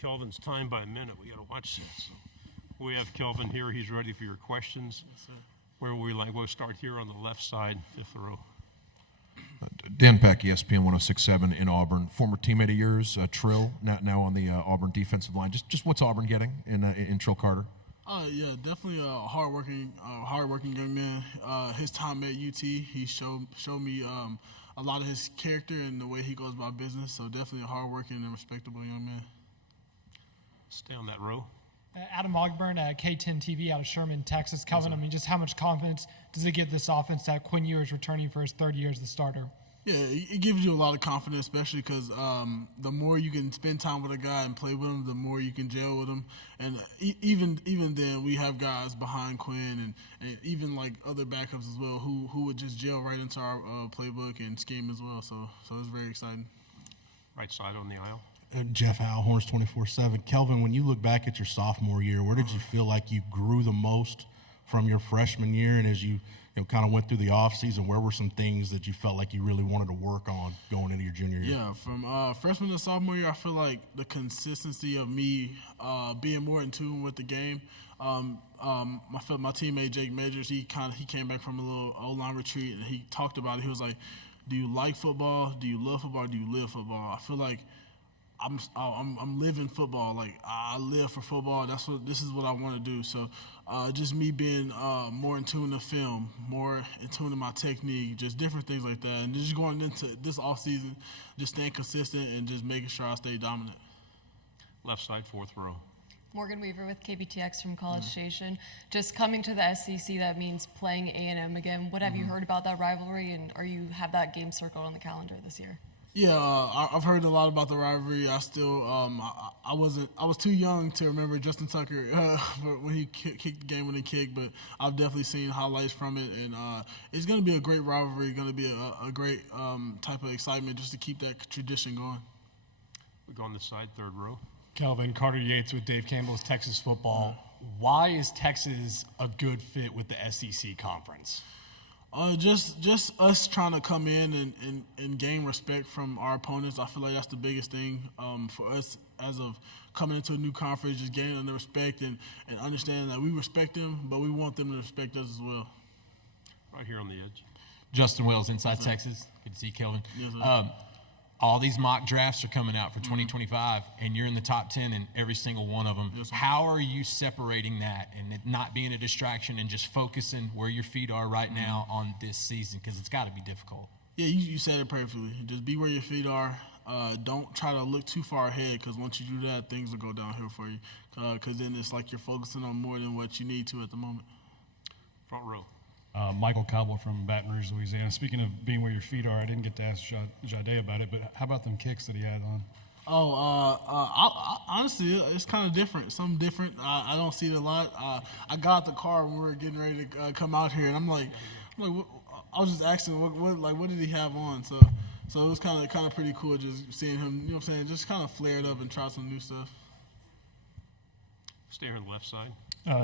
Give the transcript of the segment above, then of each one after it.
Kelvin's timed by a minute. We got to watch this. So we have Kelvin here. He's ready for your questions. Yes, sir. Where we like, we'll start here on the left side, fifth row. Dan Peck, ESPN 106.7 in Auburn. Former teammate of yours, Trill, now on the Auburn defensive line. Just what's Auburn getting in Trill Carter? Yeah, definitely a hardworking young man. His time at UT, he showed me a lot of his character and the way he goes about business. So definitely a hardworking and respectable young man. Stay on that row. Adam Ogburn, K10 TV out of Sherman, Texas. Kelvin, I mean, just how much confidence does it give this offense that Quinn Ewers returning for his third year as the starter? Yeah, it gives you a lot of confidence, especially because the more you can spend time with a guy and play with him, the more you can gel with him. And even then, we have guys behind Quinn and even like other backups as well who would just gel right into our playbook and scheme as well. So it's very exciting. Right side on the aisle. Jeff Howe, Horns 24/7. Kelvin, when you look back at your sophomore year, where did you feel like you grew the most from your freshman year? And as you kind of went through the offseason, where were some things that you felt like you really wanted to work on going into your junior year? Yeah, from freshman to sophomore year, I feel like the consistency of me being more in tune with the game. My teammate Jake Majors, he came back from a little O-line retreat, and he talked about it. He was like, "Do you like football? Do you love football? Do you live football?" I feel like I'm living football. Like, I live for football. This is what I want to do. So just me being more in tune to film, more in tune to my technique, just different things like that. And just going into this offseason, just staying consistent and just making sure I stay dominant. Left side, fourth row. Morgan Weaver with KBTX from College Station. Just coming to the SEC, that means playing A&M again. What have you heard about that rivalry, and have that game circled on the calendar this year? Yeah, I've heard a lot about the rivalry. I still, I was too young to remember Justin Tucker when he kicked the game-winning kick, but I've definitely seen highlights from it, and it's going to be a great rivalry. Going to be a great type of excitement just to keep that tradition going. We go on this side, third row. Kelvin, Carter Yates with Dave Campbell's Texas Football. Why is Texas a good fit with the SEC conference? Just us trying to come in and gain respect from our opponents. I feel like that's the biggest thing for us as of coming into a new conference, just gaining the respect and understanding that we respect them, but we want them to respect us as well. Right here on the edge. Justin Wells, Inside Texas. Good to see you, Kelvin. Yes, sir. All these mock drafts are coming out for 2025, and you're in the top 10 in every single one of them. Yes, how are you separating that and it not being a distraction and just focusing where your feet are right now on this season? Because it's got to be difficult. Yeah, you said it perfectly. Just be where your feet are. Don't try to look too far ahead, because once you do that, things will go downhill for you. Because then it's like you're focusing on more than what you need to at the moment. Front row. Michael Cowboy from Baton Rouge, Louisiana. Speaking of being where your feet are, I didn't get to ask Jade about it, but how about them kicks that he had on? Honestly, it's kind of different. Something different. I don't see it a lot. I got out the car when we were getting ready to come out here, and I'm like, what, I was just asking, what did he have on? So it was kind of pretty cool just seeing him. You know what I'm saying? Just kind of flared up and try some new stuff. Stay here on the left side.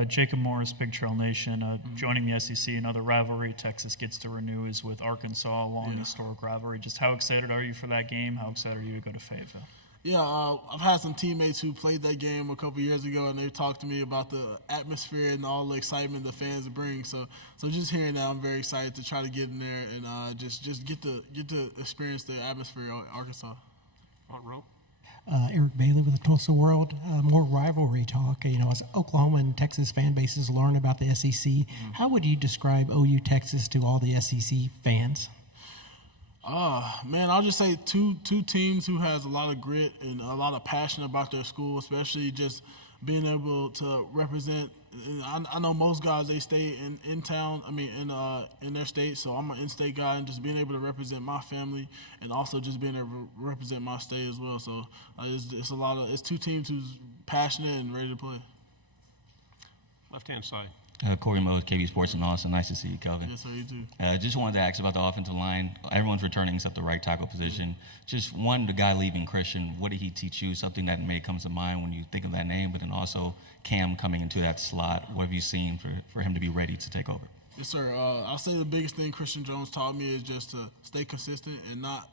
Jacob Morris, Big Trail Nation. Joining the SEC, another rivalry Texas gets to renew is with Arkansas, a long historic rivalry. Just how excited are you for that game? How excited are you to go to Fayetteville? Yeah, I've had some teammates who played that game a couple years ago, and they talked to me about the atmosphere and all the excitement the fans bring. So just hearing that, I'm very excited to try to get in there and just get to experience the atmosphere at Arkansas. Front row. Eric Bailey with the Tulsa World. More rivalry talk. As Oklahoma and Texas fan bases learn about the SEC, how would you describe OU Texas to all the SEC fans? Man, I'll just say two teams who has a lot of grit and a lot of passion about their school, especially just being able to represent. I know most guys, they stay in town. I mean, in their state. So I'm an in-state guy, and just being able to represent my family, and also just being able to represent my state as well. So it's two teams who's passionate and ready to play. Left-hand side. Corey Mose, KB Sports in Austin. Nice to see you, Kelvin. Yes, sir, you too. Just wanted to ask about the offensive line. Everyone's returning except the right tackle position. Just one, the guy leaving, Christian, what did he teach you? Something that may come to mind when you think of that name, but then also Cam coming into that slot. What have you seen for him to be ready to take over? Yes, sir. I'll say the biggest thing Christian Jones taught me is just to stay consistent and not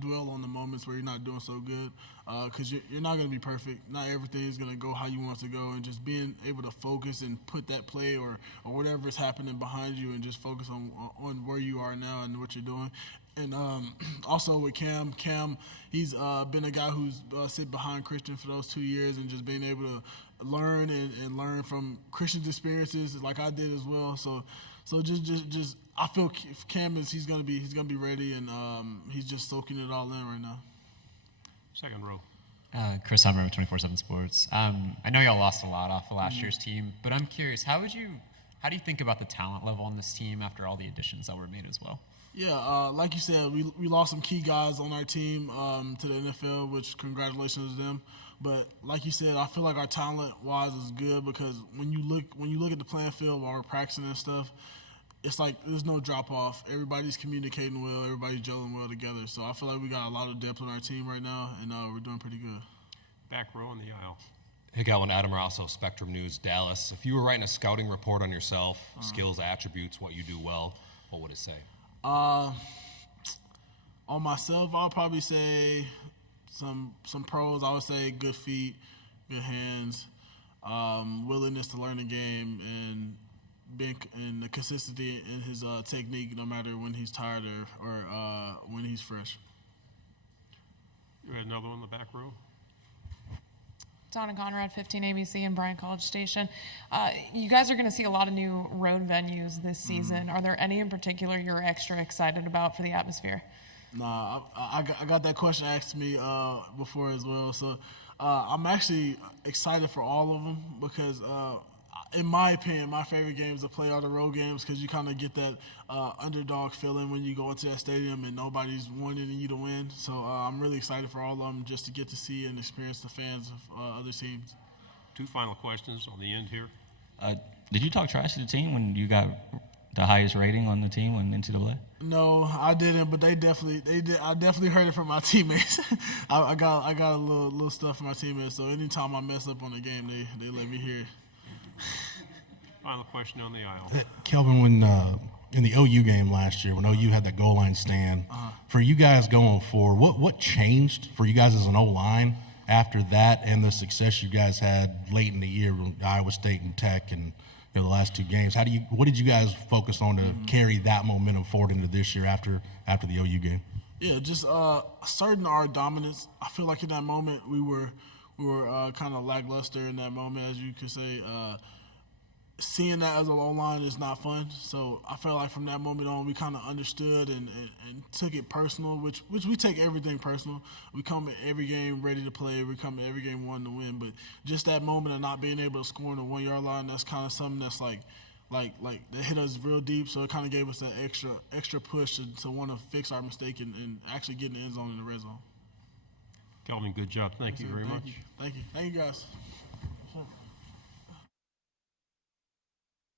dwell on the moments where you're not doing so good, because you're not going to be perfect. Not everything is going to go how you want it to go, and just being able to focus and put that play or whatever is happening behind you and just focus on where you are now and what you're doing. And also with Cam, he's been a guy who's sit behind Christian for those 2 years and just being able to learn and learn from Christian's experiences like I did as well. So just I feel Cam he's gonna be ready, and he's just soaking it all in right now. Second row. Chris Hummer with 24/7 Sports. I know y'all lost a lot off of last year's team, but I'm curious, how do you think about the talent level on this team after all the additions that were made as well? Yeah, like you said, we lost some key guys on our team to the NFL, which congratulations to them. But like you said, I feel like our talent-wise is good, because when you look at the playing field while we're practicing and stuff, it's like there's no drop-off. Everybody's communicating well. Everybody's gelling well together. So I feel like we got a lot of depth on our team right now, and we're doing pretty good. Back row in the aisle. Hey, Kelvin, Adam Rosso, Spectrum News, Dallas. If you were writing a scouting report on yourself, skills, attributes, what you do well, what would it say? On myself, I'll probably say some pros. I would say good feet, good hands, willingness to learn the game, and the consistency in his technique, no matter when he's tired or when he's fresh. You had another one in the back row. Donna Conrad, 15 ABC and Bryan College Station. You guys are going to see a lot of new road venues this season. Are there any in particular you're extra excited about for the atmosphere? Nah, I got that question asked me before as well. So I'm actually excited for all of them, because in my opinion, my favorite games to play are the road games, because you kind of get that underdog feeling when you go into that stadium and nobody's wanting you to win. So I'm really excited for all of them, just to get to see and experience the fans of other teams. Two final questions on the end here. Did you talk trash to the team when you got the highest rating on the team on NCAA? No, I didn't, but they did. I definitely heard it from my teammates. I got a little stuff from my teammates. So anytime I mess up on the game, they let me hear it. Final question on the aisle. Kelvin, when in the OU game last year, when OU had that goal line stand, for you guys going forward, what changed for you guys as an O-line after that and the success you guys had late in the year with Iowa State and Tech and the last two games? What did you guys focus on to carry that momentum forward into this year after the OU game? Yeah, just asserting our dominance. I feel like in that moment we were kind of lackluster in that moment, as you could say. Seeing that as a low line is not fun. So I felt like from that moment on, we kind of understood and took it personal, which we take everything personal. We come at every game ready to play. We come at every game wanting to win. But just that moment of not being able to score on the 1 yard line, that's kind of something that's like that hit us real deep. So it kind of gave us that extra push to want to fix our mistake and actually get in the end zone in the red zone. Kelvin, good job. Thank you very much. Thank you, guys.